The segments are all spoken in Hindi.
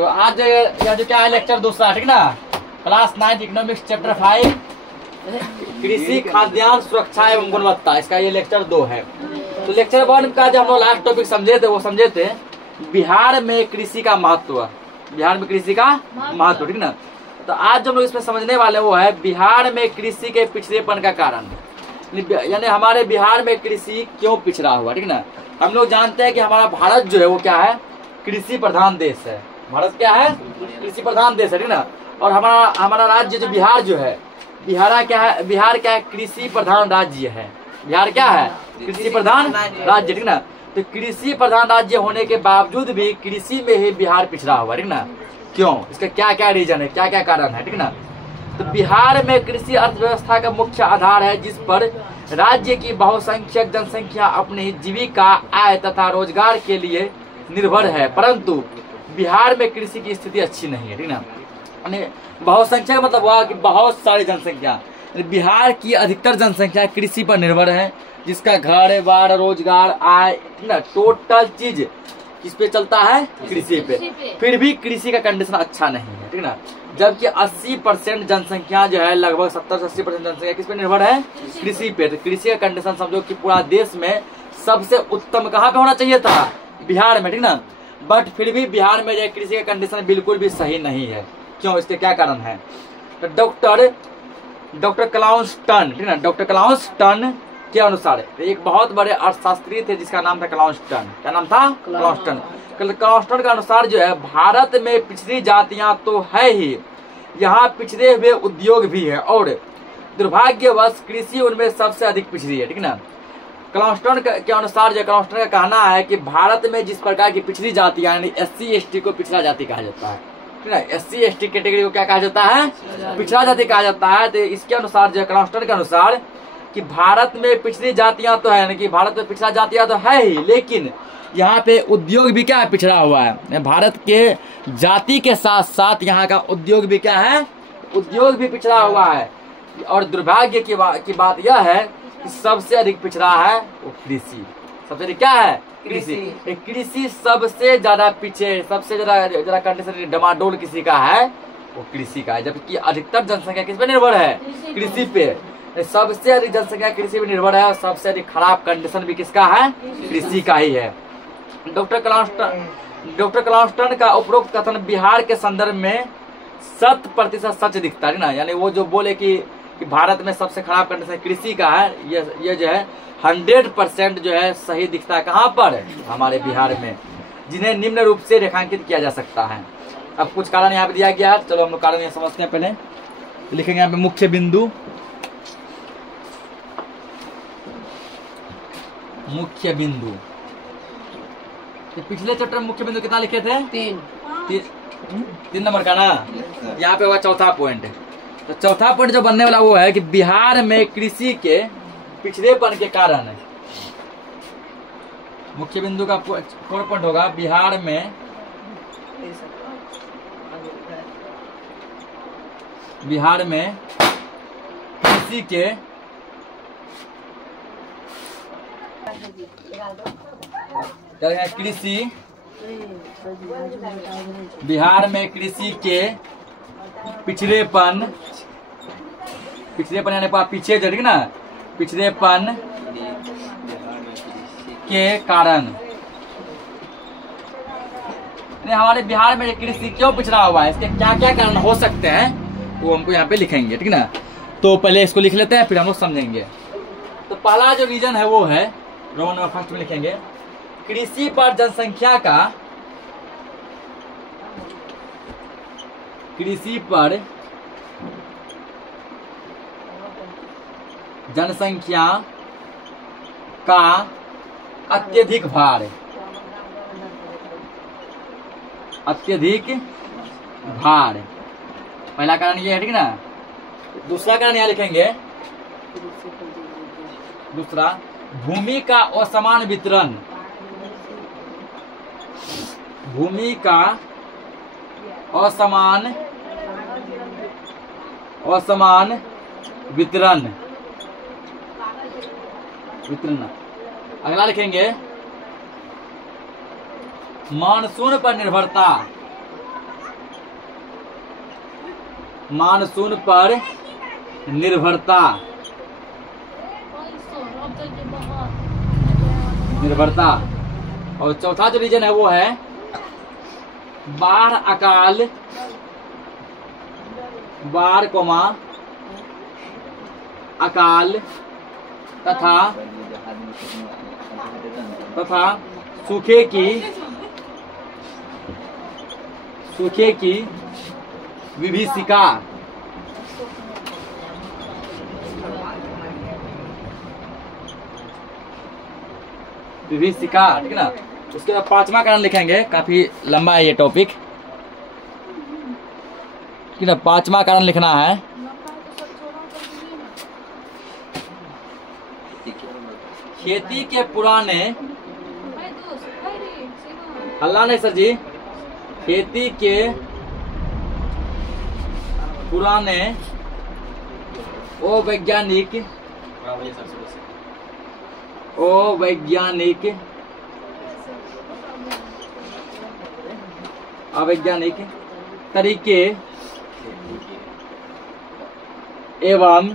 तो आज यह जो क्या है लेक्चर दूसरा, ठीक ना, क्लास 9 इकोनॉमिक्स चैप्टर 5 कृषि खाद्यान्न सुरक्षा एवं गुणवत्ता, इसका ये लेक्चर 2 है। तो लेक्चर 1 का जो हम लोग लास्ट टॉपिक समझे थे वो समझे थे बिहार में कृषि का महत्व, बिहार में कृषि का महत्व, ठीक ना। तो आज जो हम लोग इसमें समझने वाले वो है बिहार में कृषि के पिछड़ेपन का कारण, यानी हमारे बिहार में कृषि क्यों पिछड़ा हुआ, ठीक ना। हम लोग जानते हैं कि हमारा भारत जो है वो क्या है, कृषि प्रधान देश है। भारत क्या है, कृषि प्रधान देश है, ठीक ना। और हमारा राज्य जो बिहार जो है, बिहार क्या है, बिहार क्या है, कृषि प्रधान राज्य है। बिहार क्या है, कृषि प्रधान राज्य, ठीक ना। तो कृषि प्रधान राज्य होने के बावजूद भी कृषि में ही बिहार पिछड़ा हुआ, ठीक ना। क्यों, इसका क्या क्या रीजन है, क्या क्या कारण है, ठीक ना। तो बिहार में कृषि अर्थव्यवस्था का मुख्य आधार है, जिस पर राज्य की बहुसंख्यक जनसंख्या अपनी जीविका, आय तथा रोजगार के लिए निर्भर है। परंतु बिहार में कृषि की स्थिति अच्छी नहीं है, ठीक ना। बहुसंख्यक मतलब हुआ कि बहुत सारी जनसंख्या, बिहार की अधिकतर जनसंख्या कृषि पर निर्भर है, जिसका घर बार रोजगार आय, ठीक ना, टोटल चीज किस पे चलता है, कृषि पे। फिर भी कृषि का कंडीशन अच्छा नहीं है, ठीक ना। जबकि 80% जनसंख्या जो है, लगभग 70 से 80% जनसंख्या किस पे निर्भर है, कृषि पे। तो कृषि का कंडीशन समझो कि पूरा देश में सबसे उत्तम कहाँ पे होना चाहिए था, बिहार में, ठीक ना। बट फिर भी बिहार में जो कृषि का कंडीशन बिल्कुल भी सही नहीं है। क्यों, इसके क्या कारण है। तो डॉक्टर क्लाउस्टन, ठीक ना, डॉक्टर क्लाउस्टन के अनुसार, एक बहुत बड़े अर्थशास्त्री थे जिसका नाम था क्लाउस्टन। क्या नाम था, क्लाउस्टन। क्लाउस्टन के अनुसार जो है भारत में पिछड़ी जातियां तो है ही, यहाँ पिछड़े हुए उद्योग भी है, और दुर्भाग्यवश कृषि उनमें सबसे अधिक पिछड़ी है, ठीक ना। क्लाउस्टन के अनुसार जो क्लाउस्टन का कहना है कि भारत में जिस प्रकार की पिछड़ी जातियां, यानी SC ST को पिछड़ा जाति कहा जाता है, ठीक है। SC ST कैटेगरी को क्या कहा जाता है, पिछड़ा जाति कहा जाता है। तो इसके अनुसार जो क्लाउस्टन के अनुसार कि भारत में पिछड़ी जातियां तो है, यानी कि भारत में पिछड़ा जातियां तो है ही, लेकिन यहाँ पे उद्योग भी क्या है, पिछड़ा हुआ है। भारत के जाति के साथ साथ यहाँ का उद्योग भी क्या है, उद्योग भी पिछड़ा हुआ है। और दुर्भाग्य की बात यह है कि सबसे अधिक पिछड़ा है वो कृषि। सबसे अधिक क्या है, कृषि। कृषि सबसे ज्यादा पीछे, सबसे ज्यादा कंडीशन डमाडोल किसी का है, वो कृषि का है। जबकि अधिकतर जनसंख्या किस पे निर्भर है, कृषि पे। सबसे अधिक जनसंख्या कृषि पे निर्भर है, और सबसे अधिक खराब कंडीशन भी किसका है, कृषि का ही है। डॉक्टर क्लाउस्टन का उपरोक्त कथन बिहार के संदर्भ में 100% सच दिखता है ना। यानी वो जो बोले कि भारत में सबसे खराब कंडीशन कृषि का है, ये जो है 100% जो है सही दिखता है। कहाँ पर, हमारे बिहार में, जिन्हें निम्न रूप से रेखांकित किया जा सकता है। अब कुछ कारण यहाँ पे दिया गया है, चलो हम लोग कारण समझते हैं। पहले लिखेंगे यहाँ पे मुख्य बिंदु, मुख्य बिंदु। तो पिछले चैप्टर में मुख्य बिंदु कितना लिखे थे, 3 नंबर का ना। यहाँ पे हुआ चौथा पॉइंट। तो चौथा पॉइंट जो बनने वाला वो है कि बिहार में कृषि के पिछड़ेपन के कारण, मुख्य बिंदु का 4 पॉइंट होगा बिहार में कृषि के बिहार में कृषि के पिछड़ेपन यानी पीछे जो, ठीक ना, पिछड़ेपन के कारण, हमारे बिहार में कृषि क्यों पिछड़ा हुआ है, इसके क्या क्या कारण हो सकते हैं वो हमको यहाँ पे लिखेंगे, ठीक ना। तो पहले इसको लिख लेते हैं, फिर हम लोग समझेंगे। तो पहला जो रीजन है वो है, रोमन नंबर फर्स्ट में लिखेंगे, कृषि पर जनसंख्या का, कृषि पर जनसंख्या का अत्यधिक भार, अत्यधिक भार, पहला कारण ये है, ठीक ना। दूसरा कारण यहाँ लिखेंगे, दूसरा भूमि का असमान वितरण, भूमि का असमान वितरण, अगला लिखेंगे मानसून पर निर्भरता, मानसून पर निर्भरता, निर्भरता। और चौथा जो रीजन है वो है बाढ़, अकाल, बाढ़ कोमा अकाल तथा सूखे की विभीषिका। विभीषिका, ठीक है ना। उसके बाद पांचवा कारण लिखेंगे, काफी लंबा है ये टॉपिक, ठीक है ना। पांचवा कारण लिखना है खेती के पुराने, हल्ला नहीं सर जी, खेती के पुराने अवैज्ञानिक तरीके एवं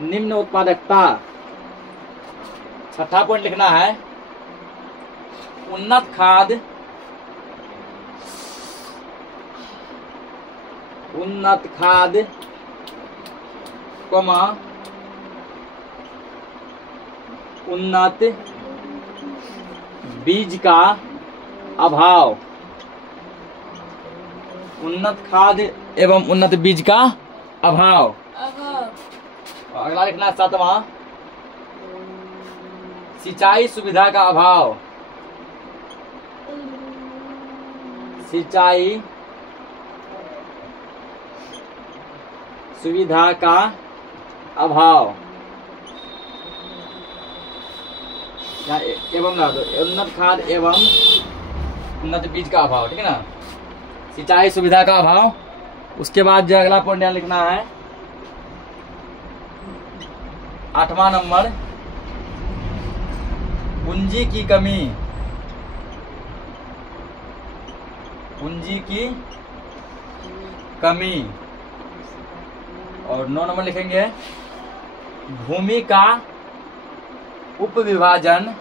निम्न उत्पादकता। छठा पॉइंट लिखना है उन्नत खाद कोमा उन्नत बीज का अभाव। उन्नत खाद एवं उन्नत बीज का अभाव। अगला लिखना सातवां सिंचाई सुविधा का अभाव। सिंचाई सुविधा का अभाव एवं उन्नत खाद एवं उन्नत बीज का अभाव, ठीक है ना। सिंचाई सुविधा का अभाव। उसके बाद जो अगला पॉइंट यहाँ लिखना है 8वां नंबर पूंजी की कमी। पूंजी की कमी। और 9 नंबर लिखेंगे भूमि का उपविभाजन।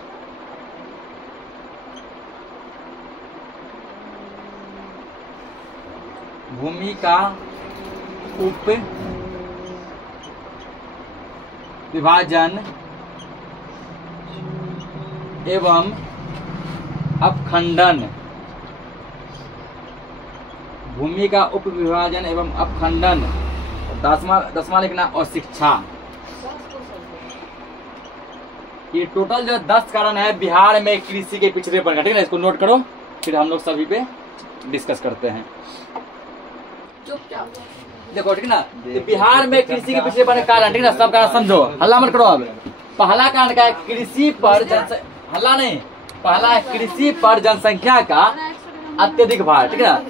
भूमि का उपविभाजन एवं अपखंडन। भूमि का उपविभाजन एवं अपखंडन। 10वां लिखना और शिक्षा। ये टोटल जो 10 कारण है बिहार में कृषि के पिछड़ेपन का, ठीक है ना। इसको नोट करो, फिर हम लोग सभी पे डिस्कस करते हैं। देखो, ठीक है ना, तो बिहार में कृषि के पिछड़ेपन का कारण, ठीक है ना, सब कारण समझो, हल्ला मत करो। अब पहला कारण क्या है? कृषि पर हल्ला नहीं, पहला है कृषि पर जनसंख्या का अत्यधिक भार, ठीक है ना।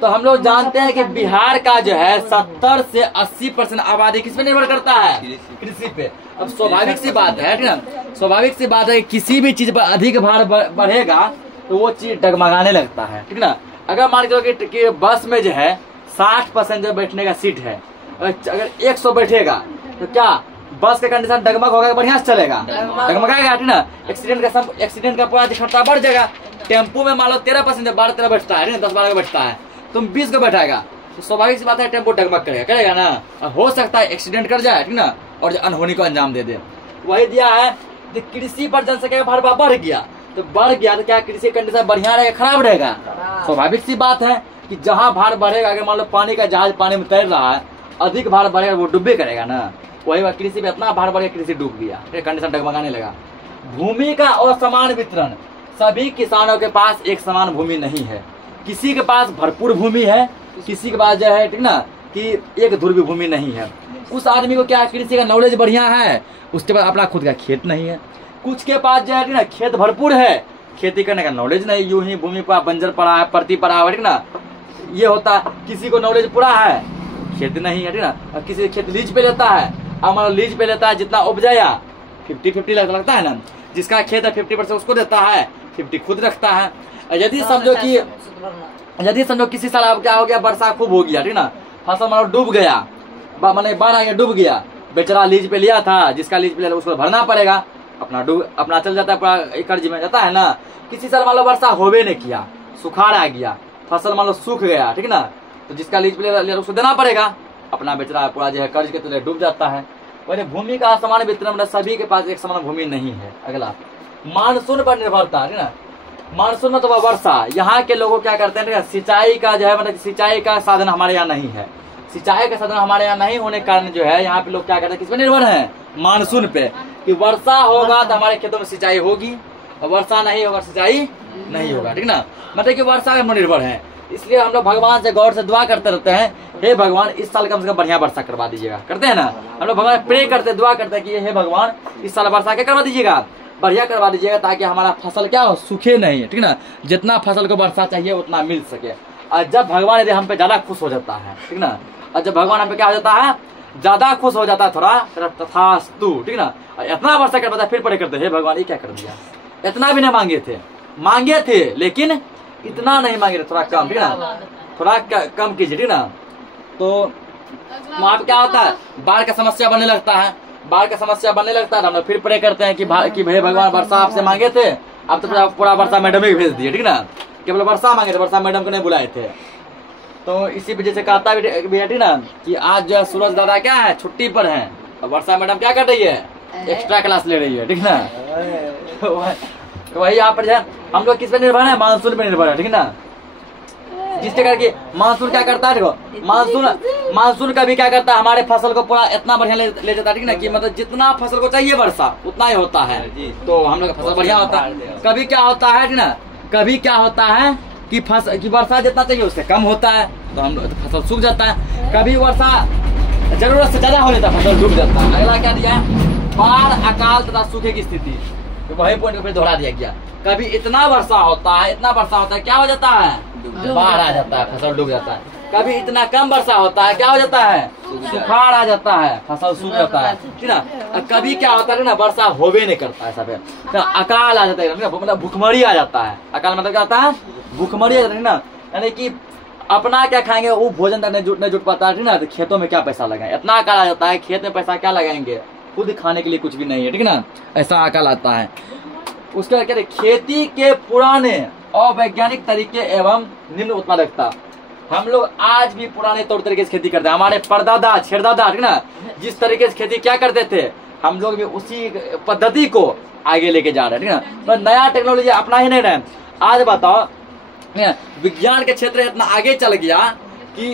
तो हम लोग जानते हैं कि बिहार का जो है 70 से 80% आबादी किस पे निर्भर करता है? कृषि पे। अब स्वाभाविक सी बात है, ठीक है ना, स्वाभाविक सी बात है कि किसी भी चीज पर अधिक भार बढ़ेगा तो वो चीज डगमगाने लगता है, ठीक है ना। अगर मान के चलो कि बस में जो है 60% जो बैठने का सीट है, अगर 100 बैठेगा तो क्या बस का कंडीशन डगमग होगा, बढ़िया से चलेगा? डगमगाएगा, ठीक ना। एक्सीडेंट का पूरा खर्चा बढ़ जाएगा। टेम्पो में मान लो 13% 12-13 बैठता है, 10-12 बैठता है, तुम 20 को बैठाएगा तो स्वाभाविक सी बात है टेम्पो डगमग करेगा ना। हो सकता है एक्सीडेंट कर जाए, ठीक ना, और अनहोनी को अंजाम दे दे। वही दिया है कि कृषि पर जनसंख्या का भार बढ़ गया तो क्या कृषि कंडीशन बढ़िया रहेगा, खराब रहेगा? स्वाभाविक सी बात है कि जहाँ भार बढ़ेगा, अगर मान लो पानी का जहाज पानी में तैर रहा है, अधिक भार बढ़ेगा वो डूबे करेगा ना। वही बात कृषि में इतना भार बढ़ेगा, कृषि डूब गया, कंडीशन डगमगाने लगा। भूमि का असमान वितरण। सभी किसानों के पास एक समान भूमि नहीं है। किसी के पास भरपूर भूमि है, किसी के पास जो है, ठीक ना, कि एक ध्रुवी भूमि नहीं है। उस आदमी को क्या कृषि का नॉलेज बढ़िया है, उसके पास अपना खुद का खेत नहीं है। कुछ के पास जो है, ठीक ना, खेत भरपूर है, खेती करने का नॉलेज नहीं, यूं ही भूमि पर बंजर पड़ा है, परती पड़ा है, ठीक ना। ये होता है किसी को नॉलेज पूरा है, खेत नहीं है, ठीक ना। और किसी खेत लीज पे लेता है, अब मान लो लीज पे लेता है, जितना उपजाया 50-50 लगता है ना, जिसका खेत है 50% उसको देता है, 50 खुद रखता है। यदि समझो किसी साल अब क्या हो गया, वर्षा खूब हो गया, ठीक ना, फसल मानो डूब गया, मैंने बाढ़ आ गया, डूब गया, बेचारा लीज पे लिया था, जिसका लीज पे लिया उसको भरना पड़ेगा, अपना चल जाता है, पूरा कर्ज में जाता है ना। किसी साल मान लो वर्षा होवे नहीं किया, सुखाड़ आ गया, फसल मान लो सूख गया, ठीक ना, तो जिसका लीज पे लिया उसको देना पड़ेगा, अपना बेचारा पूरा जो है कर्ज के तले डूब जाता है। वैसे भूमि का समान वितरण सभी के पास एक समान भूमि नहीं है। अगला मानसून पर निर्भरता है ना, मानसून मतलब वर्षा। यहाँ के लोग क्या करते हैं, सिंचाई का जो है मतलब सिंचाई का साधन हमारे यहाँ नहीं है, सिंचाई का साधन हमारे यहाँ नहीं होने के कारण जो है यहाँ पे लोग क्या करते हैं, किस पे निर्भर है, मानसून पे, कि वर्षा होगा तो हमारे खेतों में सिंचाई होगी और वर्षा नहीं होगा सिंचाई नहीं होगा, ठीक ना, मतलब कि वर्षा पे हम निर्भर है। इसलिए हम लोग भगवान से गौर से दुआ करते रहते हैं, हे भगवान इस साल कम से कम बढ़िया वर्षा करवा दीजिएगा, करते हैं ना हम लोग, भगवान प्रे करते दुआ करते हैं कि हे भगवान इस साल वर्षा क्या करवा दीजिएगा, बढ़िया करवा दीजिएगा, ताकि हमारा फसल क्या हो, सूखे नहीं, ठीक ना, जितना फसल को वर्षा चाहिए उतना मिल सके। और जब भगवान यदि हम पे ज्यादा खुश हो जाता है, ठीक ना, और जब भगवान हम पे क्या हो जाता है, ज्यादा खुश हो जाता है थोड़ा, तथास्तु, ठीक ना, इतना वर्षा कर पाता है, फिर परे करते हे भगवान ये क्या कर दिया, इतना भी नहीं मांगे थे लेकिन इतना नहीं मांगे थे, थोड़ा कम, ठीक ना, थोड़ा कम कीजिए, ठीक ना। तो वहाँ पे क्या होता है, बाढ़ का समस्या बनने लगता है, बाढ़ का समस्या बनने लगता है, हम लोग फिर प्रे करते हैं कि हे भगवान वर्षा आपसे मांगे थे, अब तो पूरा वर्षा मैडम ही भेज दिए, ठीक ना, केवल वर्षा मांगे थे, वर्षा मैडम को नहीं बुलाए थे। तो इसी वजह से कहता भी ठीक ना कि आज जो है सूरज दादा क्या है, छुट्टी पर है, और वर्षा मैडम क्या कर रही है, एक्स्ट्रा क्लास ले रही है, ठीक ना। तो वही यहाँ पर जो है हम लोग किस पे निर्भर है, मानसून पे निर्भर है, ठीक ना, जिसके करके मानसून क्या करता है, देखो मानसून कभी क्या करता है, हमारे फसल को पूरा इतना बढ़िया ले जाता है, ठीक ना, कि मतलब जितना फसल को चाहिए वर्षा उतना ही होता है, तो हम लोग फसल बढ़िया होता है। कभी क्या होता है, ठीक ना, कभी क्या होता है कि वर्षा जितना चाहिए उससे कम होता है, तो हम लोग फसल सूख जाता है। कभी वर्षा जरूरत से ज्यादा हो जाता है, फसल डूब जाता है। अगला क्या दिया है, बाढ़, अकाल तथा सूखे की स्थिति, तो वही पॉइंट को फिर दोहरा दिया गया। कभी इतना वर्षा होता है, क्या हो जाता है, बाढ़ आ जाता है, फसल डूब जाता है। कभी इतना कम वर्षा होता है, क्या हो जाता है, सुखाड़ आ जाता है, फसल सूख जाता है, ठीक ना। कभी क्या होता है ना, वर्षा होवे नहीं करता है, सब अकाल आ जाता है, मतलब भूखमरी आ जाता है। अकाल मतलब क्या होता है, भूखमरी आ जाता है ना, यानी कि अपना क्या खाएंगे वो भोजन तक नहीं जुट पाता है, ठीक ना, तो खेतों में क्या पैसा लगाए, इतना अकाल आ जाता है, खेत में पैसा क्या लगाएंगे, खुद खाने के लिए कुछ भी नहीं है, ठीक ना, ऐसा अकाल आता है। उसका क्या, खेती के पुराने अवैज्ञानिक तरीके एवं निम्न उत्पादकता, हम लोग आज भी पुराने तौर तरीके से खेती करते हैं। हमारे परदादा छेड़दादा, ठीक ना, जिस तरीके से खेती क्या करते थे, हम लोग भी उसी पद्धति को आगे लेके जा रहे हैं, ठीक ना, तो नया टेक्नोलॉजी अपना ही नहीं रहे। आज बताओ विज्ञान के क्षेत्र इतना आगे चल गया कि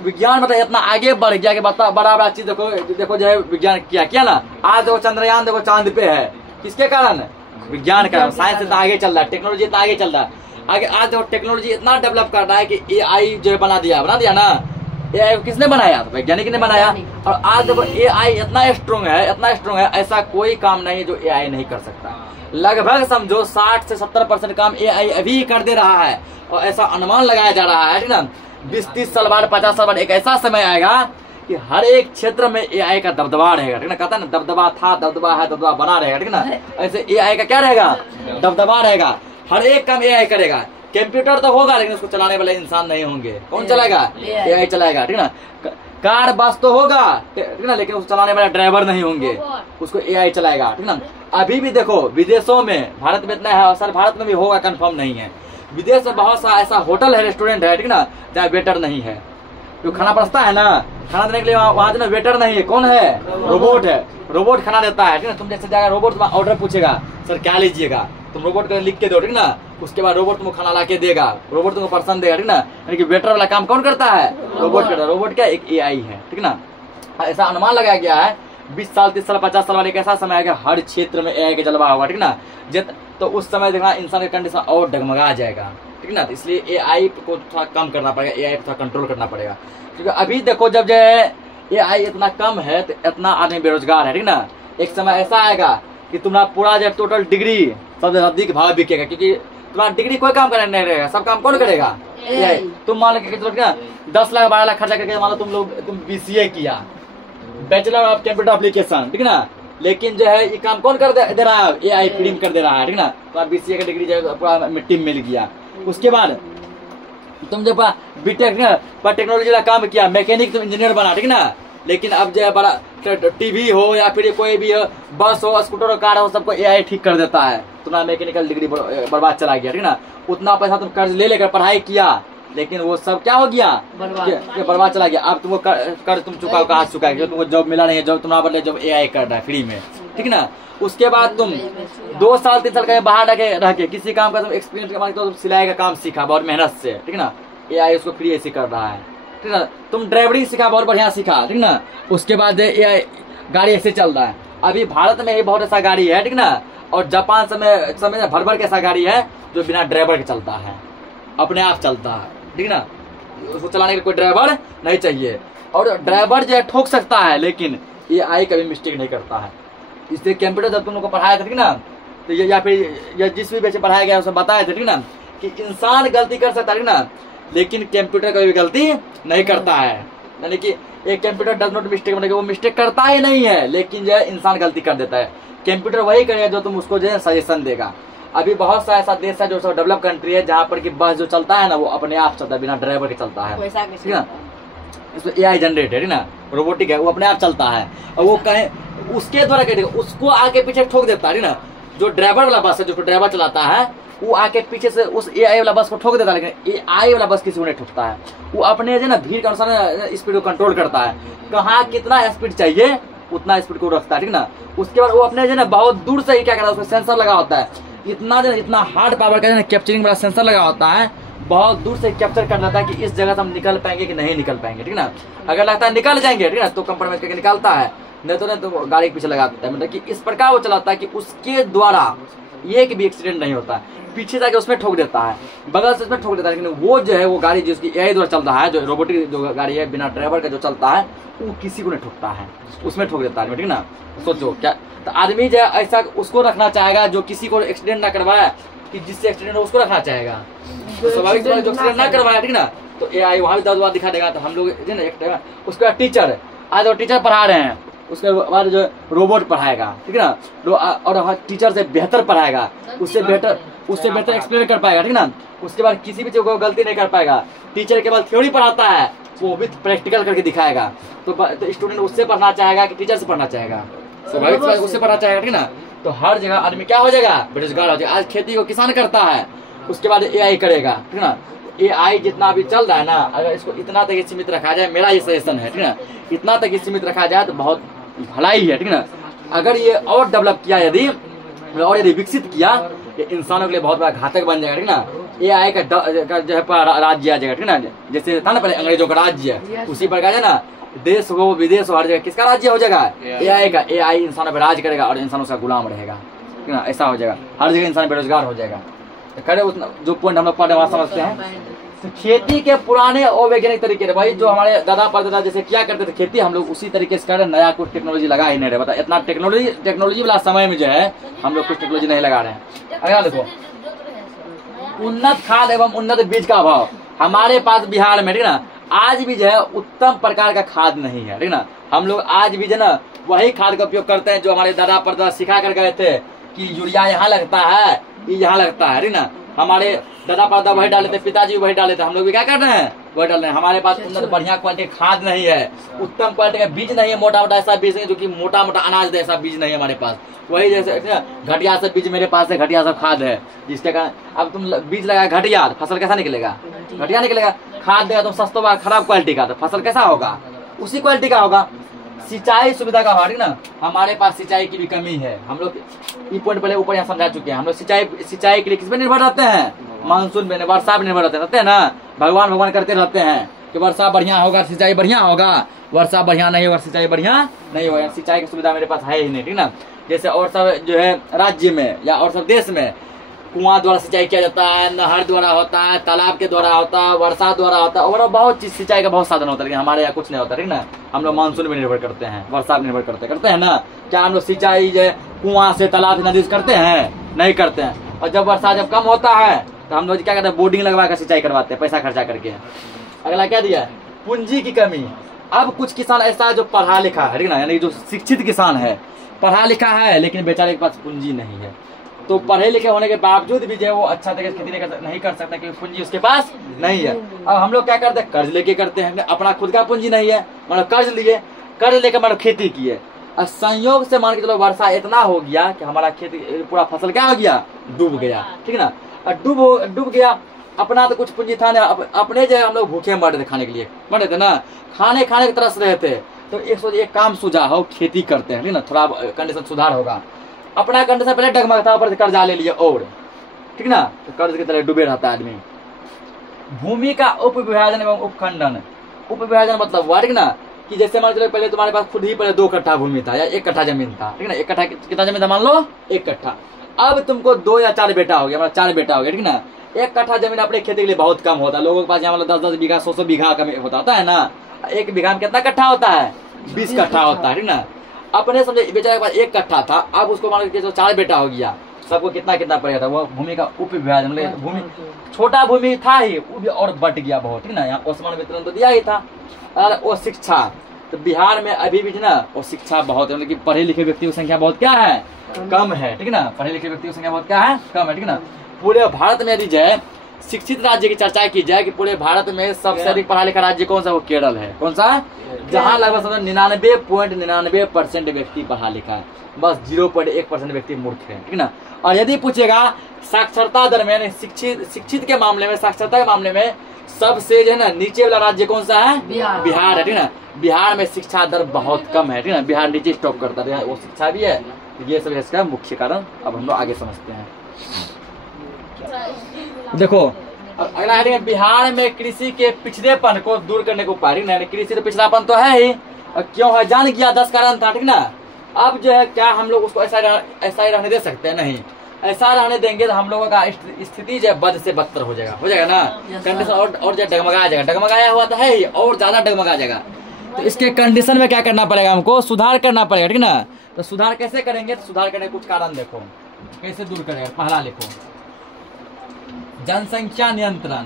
विज्ञान मतलब इतना आगे बढ़ गया कि बता बड़ा चीज देखो जो है विज्ञान किया ना। आज देखो चंद्रयान देखो चांद पे है, किसके कारण, विज्ञान का, साइंस इतना आगे चल रहा है, टेक्नोलॉजी इतना आगे चल रहा है आगे। आज देखो टेक्नोलॉजी इतना डेवलप कर रहा है कि AI जो है बना दिया ना, AI किसने बनाया, वैज्ञानिक ने बनाया। और आज देखो AI इतना स्ट्रॉन्ग है, ऐसा कोई काम नहीं है जो AI नहीं कर सकता। लगभग समझो 60 से 70% काम AI अभी कर दे रहा है, और ऐसा अनुमान लगाया जा रहा है, ठीक ना, 20-30 साल बाद 50 साल बाद एक ऐसा समय आएगा कि हर एक क्षेत्र में AI का दबदबा रहेगा, ठीक ना, कहता है ना दबदबा था, दबदबा है, दबदबा बना रहेगा, ठीक ना, ऐसे AI का क्या रहेगा, दबदबा रहेगा, हर एक काम AI करेगा। कंप्यूटर तो होगा लेकिन उसको चलाने वाले इंसान नहीं होंगे, कौन चलाएगा, AI चलाएगा, ठीक ना। कार बस तो होगा, ठीक ना, लेकिन उसको चलाने वाले ड्राइवर नहीं होंगे, उसको AI चलाएगा, ठीक ना। अभी भी देखो विदेशों में, भारत में इतना है और सर भारत में भी होगा, कंफर्म नहीं है, विदेश में बहुत सा ऐसा होटल है, रेस्टोरेंट है, ठीक ना, जहाँ वेटर नहीं है, जो खाना परोसता है ना, खाना देने के लिए वहाँ ना वेटर नहीं है, कौन है, रोबोट है, रोबोट खाना देता है, ठीक ना। तुम जैसे जाएगा रोबोट तुम्हारा ऑर्डर पूछेगा, सर क्या लीजिएगा, तुम रोबोट को लिख के दो, ठीक ना, उसके बाद रोबोट तुमको खाना ला के देगा, रोबोट तुमको पर्सन देगा, ठीक ना। यानी कि वेटर वाला काम कौन करता है, रोबोट करता है। रोबोट क्या, एक AI है, ठीक ना। ऐसा अनुमान लगाया गया है 20 साल 30 साल 50 साल वाले एक ऐसा समय आएगा हर क्षेत्र में AI का जलवा होगा, ठीक ना। तो उस समय देखना इंसान का कंडीशन और डगमगा जाएगा, ठीक ना। तो इसलिए AI को थोड़ा कम करना पड़ेगा, AI को थोड़ा कंट्रोल करना पड़ेगा, क्योंकि अभी देखो जब जो है AI इतना कम है तो इतना आदमी बेरोजगार है, ठीक ना। एक समय ऐसा आएगा कि तुम्हारा पूरा जो टोटल डिग्री सबसे अधिक भाव बिकेगा, क्योंकि तुम्हारा डिग्री कोई काम करने नहीं रहेगा, सब काम कौन करेगा, AI। तुम मान लो 10 लाख 12 लाख खर्चा करके मान लो तुम BCA किया, बैचलर ऑफ कंप्यूटर एप्लीकेशन, ठीक ना, लेकिन जो है ये काम कौन कर दे रहा है, AI फ्री में कर दे रहा है, ठीक ना। तो आप BCA का डिग्री जो है पूरा मिट्टी में मिल गया। उसके बाद तुम जब बीटेक पर टेक्नोलॉजी का काम किया, मैकेनिक तुम इंजीनियर बना, ठीक ना। लेकिन अब जो है बड़ा टीवी हो या फिर कोई भी हो, बस हो, स्कूटर हो, कार हो, सबको AI ठीक कर देता है। तुम्हारा मैकेनिकल डिग्री बर्बाद चला गया, ठीक ना। उतना पैसा तुम कर्ज ले लेकर पढ़ाई किया, लेकिन वो सब क्या हो गया, बर्बाद चला गया। अब तुमको कर तुम चुका हो, कहा चुका है, जो तुमको जॉब मिला नहीं है, जॉब तुम्हारा बदले जॉब AI कर रहा है फ्री में, ठीक ना। उसके बाद तुम 2 साल 3 साल का बाहर रह के किसी काम का तुम एक्सपीरियंस तो सिलाई का काम सीखा बहुत मेहनत से, ठीक ना। AI उसको फ्री ऐसे कर रहा है, ठीक ना। तुम ड्राइवरिंग सीखा, बहुत बढ़िया सीखा, ठीक ना। उसके बाद AI गाड़ी ऐसे चल रहा है। अभी भारत में ही बहुत ऐसा गाड़ी है, ठीक ना। और जापान समय भर के ऐसा गाड़ी है जो बिना ड्राइवर के चलता है, अपने आप चलता है, ठीक ना। उसको चलाने के कोई ड्राइवर नहीं चाहिए। और ड्राइवर जो है ठोक सकता है, लेकिन AI कभी मिस्टेक नहीं करता है। इसलिए कंप्यूटर जब तुम लोग को पढ़ाया था, ठीक ना, तो या फिर जिस भी बच्चे पढ़ाया गया उसमें बताया था, ठीक ना, कि इंसान गलती कर सकता है, ठीक ना, लेकिन कंप्यूटर कभी भी गलती नहीं करता है। यानी कि एक कंप्यूटर डज नॉट मिस्टेक, मतलब वो मिस्टेक करता ही नहीं है, लेकिन जो है इंसान गलती कर देता है। कंप्यूटर वही करेगा जो तुम उसको जो है सजेशन देगा। अभी बहुत सा ऐसा देश है जो सब डेवलप कंट्री है जहाँ पर कि बस जो चलता है ना वो अपने आप चलता है, बिना ड्राइवर के चलता है, ठीक ना। इसमें AI जनरेट है, ठीक ना, रोबोटिक है, वो अपने आप चलता है। और वो कहे उसके द्वारा कह देगा, उसको आगे पीछे ठोक देता है, ठीक ना। जो ड्राइवर वाला बस है, जो ड्राइवर चलाता है, वो आके पीछे से उस AI वाला बस को ठोक देता है, लेकिन AI वाला बस किसी को नहीं ठोकता है। वो अपने जो ना भीड़ के अनुसार स्पीड को कंट्रोल करता है, कहाँ कितना स्पीड चाहिए उतना स्पीड को रखता है, ठीक ना। उसके बाद वो अपने जो ना बहुत दूर से ही क्या करता है, उसमें सेंसर लगा होता है, इतना हार्ड पावर का कैप्चरिंग वाला सेंसर लगा होता है, बहुत दूर से कैप्चर कर लेता है कि इस जगह से हम निकल पाएंगे कि नहीं निकल पाएंगे, ठीक ना। अगर लगता है निकल जाएंगे, ठीक ना, तो कंप्रोमाइज करके निकालता है, नहीं तो गाड़ी के पीछे लगा देता है। मतलब कि इस प्रकार वो चलाता है कि उसके द्वारा एक भी एक्सीडेंट नहीं होता है। पीछे जाके उसमें ठोक देता है, बगल से उसमें ठोक देता है, लेकिन वो जो है वो गाड़ी जिसकी AI द्वारा चल रहा है, जो रोबोटिक जो गाड़ी है बिना ड्राइवर का जो चलता है, वो किसी को नहीं ठोकता है, उसमें ठोक देता है, ठीक ना। सोचो क्या, तो आदमी जो है ऐसा उसको रखना चाहेगा जो किसी को एक्सीडेंट ना करवाए, कि जिससे एक्सीडेंट हो उसको रखना चाहेगा। तो स्वाभाविक जो एक्सीडेंट ना करवाए, ठीक ना, तो AI वहाँ भी दर्द दिखा देगा। तो हम लोग उसका टीचर, आज वो टीचर पढ़ा रहे हैं, उसके बाद जो रोबोट पढ़ाएगा, ठीक है ना, और टीचर से बेहतर पढ़ाएगा, उससे बेहतर एक्सप्लेन कर पाएगा, ठीक ना। उसके बाद किसी भी चीज को गलती नहीं कर पाएगा। टीचर के बाद थ्योरी पढ़ाता है, वो भी प्रैक्टिकल करके दिखाएगा। तो स्टूडेंट उससे पढ़ना चाहेगा कि टीचर से पढ़ना चाहेगा, स्वाभाविक उससे पढ़ना चाहेगा, ठीक ना। तो हर जगह आदमी क्या हो जाएगा, बेरोजगार हो जाएगा। आज खेती को किसान करता है, उसके बाद AI करेगा, ठीक ना। AI जितना अभी चल रहा है ना, अगर इसको इतना तक सीमित रखा जाए, मेरा ये सजेशन है, ठीक ना, इतना तक सीमित रखा जाए तो बहुत भलाई है, ठीक ना। अगर ये और डेवलप किया, यदि विकसित किया, ये इंसानों के लिए बहुत बड़ा घातक बन जाएगा, ठीक ना। AI का जो है राज्य आ जाएगा, ठीक ना। जैसे था ना पहले अंग्रेजों का राज्य, उसी प्रकार है ना, देश हो विदेश हो, हर जगह किसका राज्य हो जाएगा, AI का। AI इंसानों पर राज करेगा और इंसान उसका गुलाम रहेगा, ठीक ना। ऐसा हो जाएगा, हर जगह इंसान बेरोजगार हो जाएगा। तो करे जो पॉइंट हम लोग पढ़े वहाँ समझते हैं। तो खेती के पुराने और वैज्ञानिक तरीके थे भाई, जो हमारे दादा परदादा जैसे क्या करते थे खेती, हम लोग उसी तरीके से कर, नया कुछ टेक्नोलॉजी लगा ही नहीं रहे। बता, इतना टेक्नोलॉजी वाला समय में जो है हम लोग कुछ टेक्नोलॉजी नहीं लगा रहे हैं। अगर देखो, उन्नत खाद एवं उन्नत बीज का अभाव हमारे पास बिहार में, ठीक ना, आज भी जो है उत्तम प्रकार का खाद नहीं है, ठीक ना। हम लोग आज भी जो ना वही खाद का उपयोग करते हैं जो हमारे दादा परदादा सिखा कर गए थे, कि यूरिया यहाँ लगता है, ये यहाँ लगता है, ठीक ना। हमारे दादा परदादा वही डाले थे, पिताजी वही डाले थे, हम लोग भी क्या कर रहे हैं, वही डाल रहे हैं। हमारे पास उन्नत बढ़िया क्वालिटी खाद नहीं है, उत्तम क्वालिटी का बीज नहीं है, मोटा मोटा ऐसा बीज नहीं जो कि मोटा मोटा अनाज दे, ऐसा बीज नहीं है हमारे पास। वही जैसे घटिया सा बीज मेरे पास है, घटिया सा खाद है, जिसके कारण अब तुम बीज लगाया घटिया, फसल कैसा निकलेगा, घटिया निकलेगा। खाद देगा तुम सस्ता खराब क्वालिटी का, तो फसल कैसा होगा, उसी क्वालिटी का होगा। सिंचाई सुविधा का भारी ना, हमारे पास सिंचाई की भी कमी है। हम लोग ये पॉइंट पहले ऊपर यहाँ समझा चुके हैं। हम लोग सिंचाई के लिए किस पे निर्भर रहते हैं, मानसून पे, वर्षा पे निर्भर रहते हैं ना। भगवान करते रहते हैं कि वर्षा बढ़िया होगा सिंचाई बढ़िया होगा, वर्षा बढ़िया नहीं होगा सिंचाई बढ़िया नहीं होगा। सिंचाई की सुविधा मेरे पास है ही नहीं, ठीक ना। जैसे और सब जो है राज्य में या और सब देश में कुआं द्वारा सिंचाई किया जाता है, नहर द्वारा होता है, तालाब के द्वारा होता है, वर्षा द्वारा होता है, और बहुत चीज सिंचाई का बहुत साधन होता है। लेकिन हमारे यहाँ कुछ नहीं होता, ठीक ना। हम लोग मानसून में निर्भर करते हैं, वर्षा पर निर्भर करते हैं ना। क्या हम लोग सिंचाई जो कुआं से, तालाब से, नदी से करते हैं, नहीं करते हैं। और जब वर्षा जब कम होता है तो हम लोग क्या करते हैं, बोर्डिंग लगवा कर सिंचाई करवाते हैं, पैसा खर्चा करके। अगला क्या दिया, पूंजी की कमी। अब कुछ किसान ऐसा है जो पढ़ा लिखा है, ठीक ना, यानी जो शिक्षित किसान है, पढ़ा लिखा है, लेकिन बेचारे के पास पूंजी नहीं है। तो पढ़े लिखे होने के बावजूद भी जो है वो अच्छा तरीके से खेती नहीं कर सकता, क्योंकि पूंजी उसके पास नहीं है। अब हम लोग क्या करते हैं, कर्ज लेके करते हैं, अपना खुद का पूंजी नहीं है, मतलब कर्ज लिए, कर्ज लेकर मतलब खेती किए। और संयोग से मान के चलो वर्षा इतना हो गया कि हमारा खेती पूरा फसल क्या हो गया, डूब गया, ठीक ना। और डूब गया, अपना तो कुछ पूंजी था ना, अपने जो है हम लोग भूखे मर रहे थे, खाने के लिए मर रहे थे ना, खाने की तरस रहे थे। तो एक काम सुझा हो, खेती करते हैं, ठीक ना, थोड़ा कंडीशन सुधार होगा। अपना कंडीशन पहले डगमग था, ऊपर से कर्जा ले लिया और, ठीक ना, तो कर्ज की तरह डूबे रहता है आदमी। भूमि का उपविभाजन एवं उपखंडन। उपविभाजन मतलब हुआ, ठीक ना, कि जैसे मान लो पहले तुम्हारे पास खुद ही पहले 2 कट्ठा भूमि था या 1 कट्ठा जमीन था, ठीक ना, 1 कट्ठा कितना जमीन था, मान लो 1 कट्ठा। अब तुमको 2 या 4 बेटा हो गया, मतलब 4 बेटा हो गया, ठीक ना। 1 कट्ठा जमीन अपने खेती के लिए बहुत कम होता है, लोगों के पास यहाँ मतलब 10-10 बीघा 100-100 बीघा कम होता है ना। 1 बीघा में कितना कट्ठा होता है, 20 कट्ठा होता है, ठीक ना। अपने समझे बेचारे के पास 1 कट्ठा था, अब उसको मान लो 4 बेटा हो गया, सबको कितना कितना पड़ेगा था, वो भूमि का उपविभाजन, मतलब भूमि छोटा भूमि था ही, वो भी और बढ़ गया बहुत, ठीक ना। यहाँ ओस्मान वितरण तो दिया ही था। और वो शिक्षा, तो बिहार में अभी भी ना वो शिक्षा बहुत है, मतलब कि पढ़े लिखे व्यक्ति की संख्या बहुत क्या है, कम है, ठीक ना। पढ़े लिखे व्यक्ति की संख्या बहुत क्या है, कम है, ठीक ना। पूरे भारत में यदि जाए शिक्षित राज्य की चर्चा की जाए कि पूरे भारत में सबसे अधिक पढ़ा लिखा राज्य कौन सा, वो केरल है। कौन सा है, जहाँ लगभग 99.99% व्यक्ति पढ़ा लिखा है, बस 0.1% व्यक्ति मूर्ख है, ठीक ना। और यदि पूछेगा साक्षरता दर में, शिक्षित के मामले में, साक्षरता के मामले में सबसे जो है ना नीचे वाला राज्य कौन सा है, बिहार है, ठीक ना। बिहार में शिक्षा दर बहुत कम है, ठीक ना, बिहार नीचे स्टॉप करता है, वो शिक्षा भी है। ये सब इसका मुख्य कारण अब हम लोग आगे समझते हैं। देखो अगला है, बिहार में कृषि के पिछड़ेपन को दूर करने को उपाय, नहीं कृषि तो पिछड़ापन तो है ही, और क्यों है जान गया, 10 कारण था, ठीक ना। अब जो है क्या हम लोग उसको ऐसा ही रहने दे सकते हैं, नहीं। ऐसा रहने देंगे तो हम लोगों का स्थिति जो है बद से बदतर हो जाएगा ना, कंडीशन और जो डगमगा जाएगा, डगमगाया हुआ तो है ही, और ज्यादा डगमगा जाएगा। तो इसके कंडीशन में क्या करना पड़ेगा, हमको सुधार करना पड़ेगा, ठीक ना। तो सुधार कैसे करेंगे, तो सुधार करने के कुछ कारण देखो कैसे दूर करेगा। पहला लिखो, जनसंख्या नियंत्रण।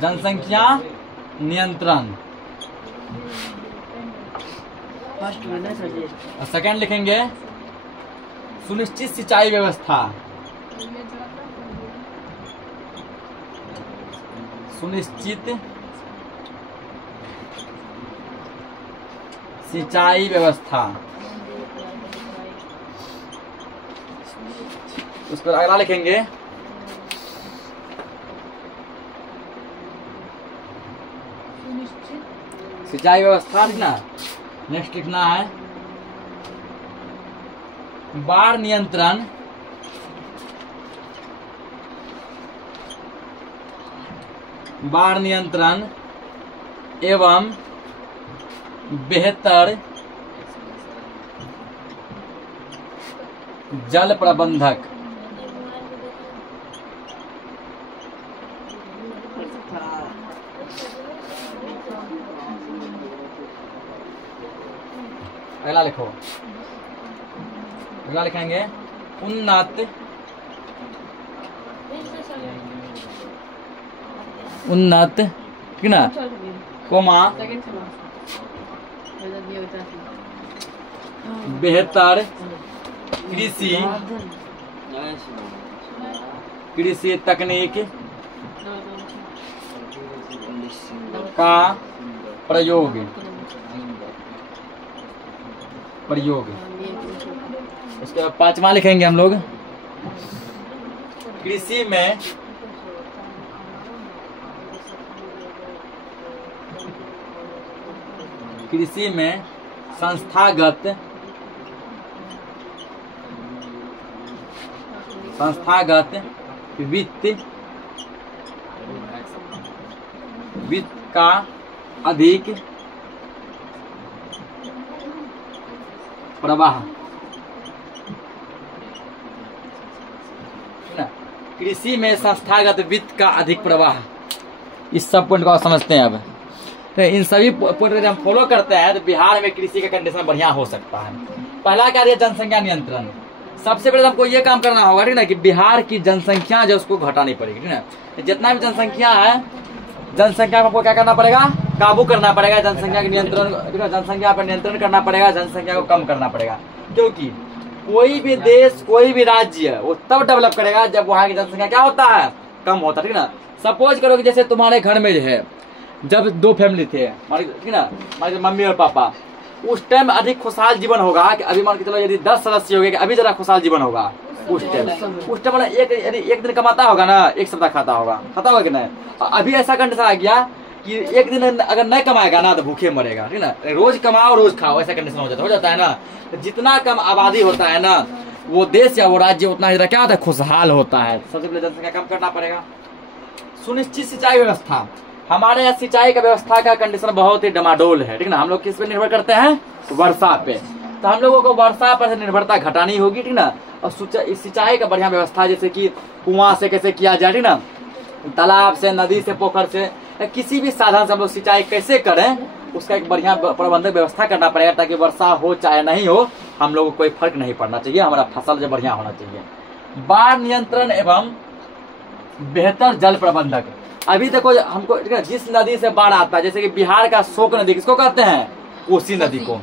जनसंख्या नियंत्रण। सेकंड लिखेंगे सुनिश्चित सिंचाई व्यवस्था। सुनिश्चित सिंचाई व्यवस्था। उस पर अगला लिखेंगे सिंचाई व्यवस्था, लिखना। नेक्स्ट लिखना है बाढ़ नियंत्रण। बाढ़ नियंत्रण एवं बेहतर जल प्रबंधक। अगला लिखो, अगला लिखेंगे उन्नत, ठीक ना, कोमा बेहतर कृषि तकनीक का प्रयोग। उसके बाद 5वां लिखेंगे हम लोग कृषि में संस्थागत वित्त का अधिक प्रवाह। कृषि में संस्थागत वित्त का अधिक प्रवाह, इस सब पॉइंट को समझते हैं। अब तो इन सभी पॉइंट यदि हम फॉलो करते हैं तो बिहार में कृषि का कंडीशन बढ़िया हो सकता है। पहला क्या है, जनसंख्या नियंत्रण। सबसे पहले हमको ये काम करना होगा, ठीक ना, कि बिहार की जनसंख्या जो उसको घटानी पड़ेगी, ठीक ना। जितना भी जनसंख्या है जनसंख्या को आपको क्या करना पड़ेगा, काबू करना पड़ेगा, जनसंख्या के नियंत्रण, जनसंख्या पर नियंत्रण करना पड़ेगा, जनसंख्या को कम करना पड़ेगा। क्योंकि कोई भी देश, कोई भी राज्य वो तब डेवलप करेगा जब वहाँ की जनसंख्या क्या होता है, कम होता है, ठीक ना। सपोज करो कि जैसे तुम्हारे घर में जो है जब 2 फैमिली थे, ठीक ना, हमारे मम्मी और पापा, उस टाइम अधिक खुशहाल जीवन होगा कि अभी मान के चलो यदि 10 सदस्य हो गए, अभी जरा खुशहाल जीवन होगा उस टाइम एक दिन कमाता होगा ना, एक सप्ताह खाता होगा कि नहीं। अभी ऐसा कंडीशन आ गया कि एक दिन अगर नहीं कमाएगा ना तो भूखे मरेगा, ठीक ना। रोज कमाओ रोज खाओ, ऐसा कंडीशन हो जाता है ना। जितना कम आबादी होता है ना वो देश या वो राज्य उतना ही क्या होता है, खुशहाल होता है। सबसे पहले जनसंख्या कम करना पड़ेगा। सुनिश्चित सिंचाई व्यवस्था, हमारे यहाँ सिंचाई का व्यवस्था का कंडीशन बहुत ही डमाडोल है, ठीक ना। हम लोग किस पे निर्भर करते हैं, वर्षा पे। तो हम लोगों को वर्षा पर निर्भरता घटानी होगी, ठीक ना। और सिंचाई का बढ़िया व्यवस्था, जैसे कि कुआं से कैसे किया जाए, ठीक ना, तालाब से, नदी से, पोखर से, किसी भी साधन से हम लोग सिंचाई कैसे करें, उसका एक बढ़िया प्रबंधक व्यवस्था करना पड़ेगा, ताकि वर्षा हो चाहे नहीं हो हम लोगों को कोई फर्क नहीं पड़ना चाहिए, हमारा फसल जो बढ़िया होना चाहिए। बाढ़ नियंत्रण एवं बेहतर जल प्रबंधक। अभी देखो हमको जिस नदी से बाढ़ आता है, जैसे कि बिहार का शोक नदी किसको कहते हैं, कोसी नदी को।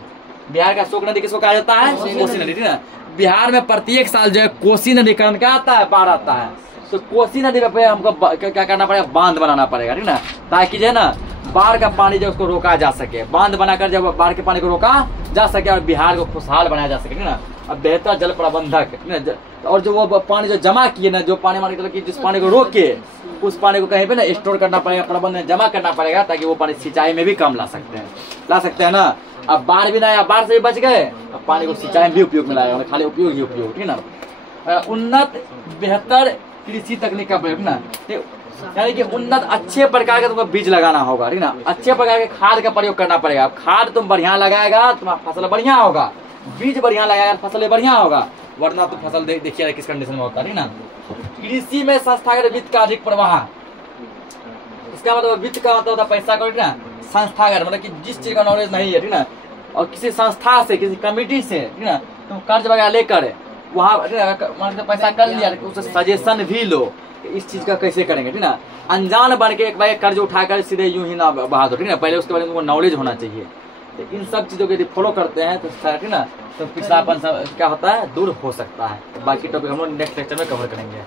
बिहार का शोक नदी किसको कहा जाता है, कोसी नदी, ठीक ना। बिहार में प्रत्येक साल जो है कोसी नदी का क्या आता है, बाढ़ आता है। तो कोसी नदी पे हमको क्या करना पड़ेगा, बांध बनाना पड़ेगा, ठीक ना, ताकि जो है ना बाढ़ का पानी जो उसको रोका जा सके। बांध बनाकर जब बाढ़ के पानी को रोका जा सके और बिहार को खुशहाल बनाया जा सके, ठीक ना। अब बेहतर जल प्रबंधक, और जो वो पानी जो जमा किए ना, जो पानी मान के जिस पानी को रोक के उस पानी को कहीं पे ना स्टोर करना पड़ेगा, प्रबंधन जमा करना पड़ेगा, ताकि वो पानी सिंचाई में भी कम ला सकते हैं ना। अब बाढ़ भी ना आया, बाढ़ से भी बच गए, अब पानी को सिंचाई में भी उपयोग में लाएगा, खाली उपयोग ही उपयोग, ठीक ना। उन्नत बेहतर कृषि तकनीक का प्रयोग ना, यानी कि उन्नत अच्छे प्रकार का तुमको बीज लगाना होगा, ठीक ना। अच्छे प्रकार के खाद का प्रयोग करना पड़ेगा। खाद तुम बढ़िया लगाएगा तुम्हारा फसल बढ़िया होगा, बीज बढ़िया लगाएगा फसल बढ़िया होगा, वरना तो फसल देखिए किस कंडीशन में होता है, ठीक ना। कृषि में संस्थागत वित्त का अधिक प्रवाह, इसका मतलब वित्त का मतलब होता है पैसा का, ठीक ना। संस्थागत मतलब कि जिस चीज का नॉलेज नहीं है, ठीक ना, और किसी संस्था से, किसी कमेटी से, ठीक ना, तुम कर्ज वगैरह लेकर वहाँ पैसा कर लिया, उससे सजेशन भी लो इस चीज का कैसे करेंगे, ठीक ना। अनजान बन के एक बार कर्ज उठाकर सीधे यूं ही ना बहा दो, ठीक ना। पहले उसके बारे में तुमको नॉलेज होना चाहिए। तो इन सब चीजों को यदि फॉलो करते हैं तो ठीक ना, तो पिछड़ापन क्या होता है, दूर हो सकता है। बाकी टॉपिक हम लोग नेक्स्ट लेक्चर में कवर करेंगे।